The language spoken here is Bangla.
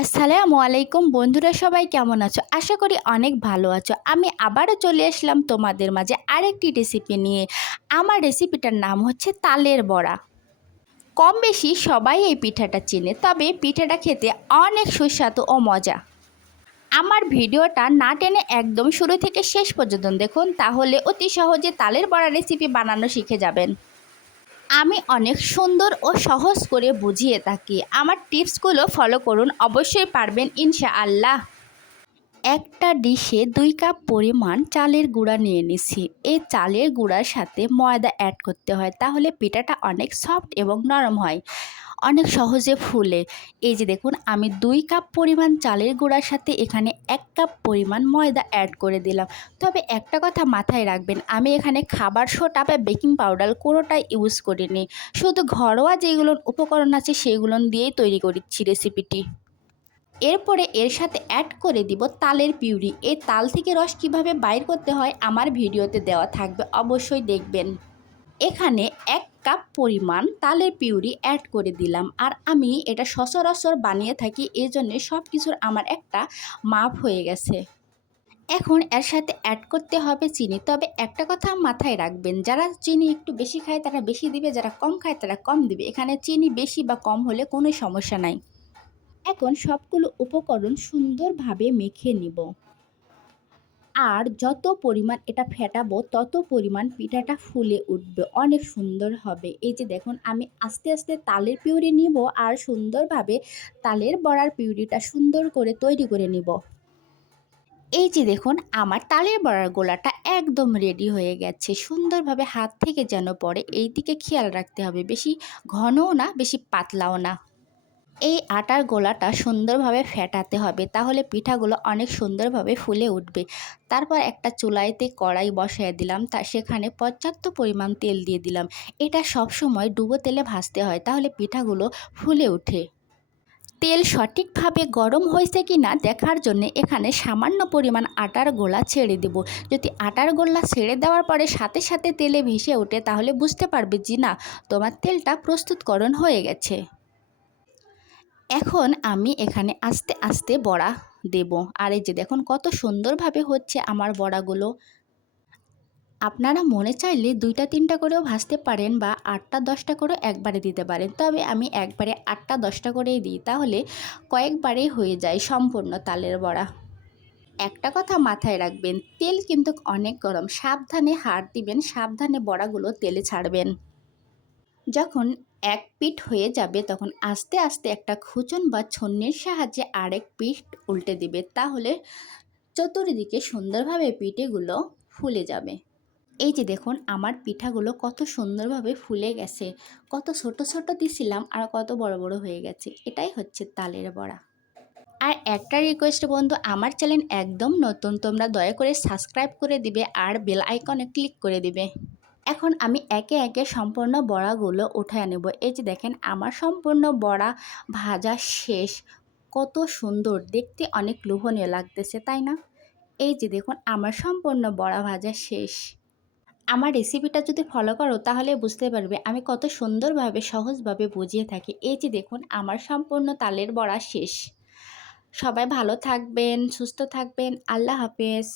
আসসালামু আলাইকুম বন্ধুরা, সবাই কেমন আছো? আশা করি অনেক ভালো আছো। আমি আবারও চলে আসলাম তোমাদের মাঝে আরেকটি রেসিপি নিয়ে। আমার রেসিপিটার নাম হচ্ছে তালের বড়া। কম বেশি সবাই এই পিঠাটা চেনে, তবে পিঠাটা খেতে অনেক সুস্বাদু ও মজা। আমার ভিডিওটা না টেনে একদম শুরু থেকে শেষ পর্যন্ত দেখুন, তাহলে অতি সহজে তালের বড়া রেসিপি বানানো শিখে যাবেন। আমি অনেক সুন্দর ও সহজ করে বুঝিয়ে থাকি। আমার টিপসগুলো ফলো করুন, অবশ্যই পারবেন ইনশাআল্লাহ। একটা ডিশে 2 কাপ পরিমাণ চালের গুঁড়া নিয়ে নিছি। এই চালের গুঁড়ার সাথে ময়দা অ্যাড করতে হয়, তাহলে পিঠাটা অনেক সফট এবং নরম হয়, অনেক সহজে ফুলে। এই যে দেখুন, আমি 2 কাপ পরিমাণ চালের গুঁড়ার সাথে এখানে 1 কাপ পরিমাণ ময়দা অ্যাড করে দিলাম। তবে একটা কথা মাথায় রাখবেন, আমি এখানে খাবার সোডা বা বেকিং পাউডার কোনোটাই ইউজ করিনি। শুধু ঘরোয়া যেগুলো উপকরণ আছে সেগুলো দিয়েই তৈরি করছি রেসিপিটি। এরপরে এর সাথে অ্যাড করে দিব তালের পিউরি। এই তাল থেকে রস কিভাবে বাইর করতে হয় আমার ভিডিওতে দেওয়া থাকবে, অবশ্যই দেখবেন। এখানে 1 কাপ পরিমাণ তালের পিউরি অ্যাড করে দিলাম। আর আমি এটা সচরাচর বানিয়ে থাকি, এই জন্যে সব কিছুর আমার একটা মাপ হয়ে গেছে। এখন এর সাথে অ্যাড করতে হবে চিনি। তবে একটা কথা মাথায় রাখবেন, যারা চিনি একটু বেশি খায় তারা বেশি দিবে, যারা কম খায় তারা কম দিবে। এখানে চিনি বেশি বা কম হলে কোনো সমস্যা নাই। এখন সবগুলো উপকরণ সুন্দরভাবে মেখে নিব। আর যত পরিমাণ এটা ফেটাবো তত পরিমাণ পিঠাটা ফুলে উঠবে, অনেক সুন্দর হবে। এই যে দেখুন, আমি আস্তে আস্তে তালের পিউরি নিব আর সুন্দরভাবে তালের বড়ার পিউরিটা সুন্দর করে তৈরি করে নিব। এই যে দেখুন, আমার তালের বড়ার গোলাটা একদম রেডি হয়ে গেছে। সুন্দরভাবে হাত থেকে যেন পড়ে এই দিকে খেয়াল রাখতে হবে, বেশি ঘনও না বেশি পাতলাও না। এই আটার গোলাটা সুন্দরভাবে ফেটাতে হবে, তাহলে পিঠাগুলো অনেক সুন্দরভাবে ফুলে উঠবে। তারপর একটা চুলাইতে কড়াই বসায় দিলাম, সেখানে পর্যাপ্ত পরিমাণ তেল দিয়ে দিলাম। এটা সবসময় ডুবো তেলে ভাজতে হয়, তাহলে পিঠাগুলো ফুলে ওঠে। তেল সঠিকভাবে গরম হয়েছে কি না দেখার জন্য এখানে সামান্য পরিমাণ আটার গোলা ছেড়ে দেব। যদি আটার গোলা ছেড়ে দেওয়ার পরে সাথে সাথে তেলে ভেসে ওঠে, তাহলে বুঝতে পারবে যে না, তোমার তেলটা প্রস্তুতকরণ হয়ে গেছে। এখন আমি এখানে আস্তে আস্তে বড়া দেব। আর এই যে দেখুন কত সুন্দরভাবে হচ্ছে আমার বড়াগুলো। আপনারা মনে চাইলে 2টা 3টা করেও ভাজতে পারেন বা 8টা 10টা করেও একবারে দিতে পারেন। তবে আমি একবারে 8টা 10টা করেই দিই, তাহলে কয়েকবারেই হয়ে যায় সম্পূর্ণ তালের বড়া। একটা কথা মাথায় রাখবেন, তেল কিন্তু অনেক গরম, সাবধানে হাত দিবেন, সাবধানে বড়াগুলো তেলে ছাড়বেন। যখন এক পিঠ হয়ে যাবে তখন আস্তে আস্তে একটা খুঁচুন বা ছন্নির সাহায্যে আরেক পিঠ উল্টে দিবে, তাহলে চতুর্দিকে সুন্দরভাবে পিঠেগুলো ফুলে যাবে। এই যে দেখুন, আমার পিঠাগুলো কত সুন্দরভাবে ফুলে গেছে। কত ছোট ছোট দিছিলাম আর কত বড় বড় হয়ে গেছে। এটাই হচ্ছে তালের বড়া। আর একটা রিকোয়েস্ট বন্ধু, আমার চ্যানেল একদম নতুন, তোমরা দয়া করে সাবস্ক্রাইব করে দিবে আর বেল আইকনে ক্লিক করে দিবে। এখন আমি একে একে সম্পূর্ণ বড়াগুলো উঠায় নেব। এই যে দেখেন, আমার সম্পূর্ণ বড়া ভাজা শেষ। কত সুন্দর দেখতে, অনেক লোভনীয় লাগতেছে, তাই না? এই যে দেখুন, আমার সম্পূর্ণ বড়া ভাজা শেষ। আমার রেসিপিটা যদি ফলো করো তাহলে বুঝতে পারবে আমি কত সুন্দরভাবে সহজভাবে বুঝিয়ে থাকি। এই যে দেখুন, আমার সম্পূর্ণ তালের বড়া শেষ। সবাই ভালো থাকবেন, সুস্থ থাকবেন। আল্লাহ হাফেজ।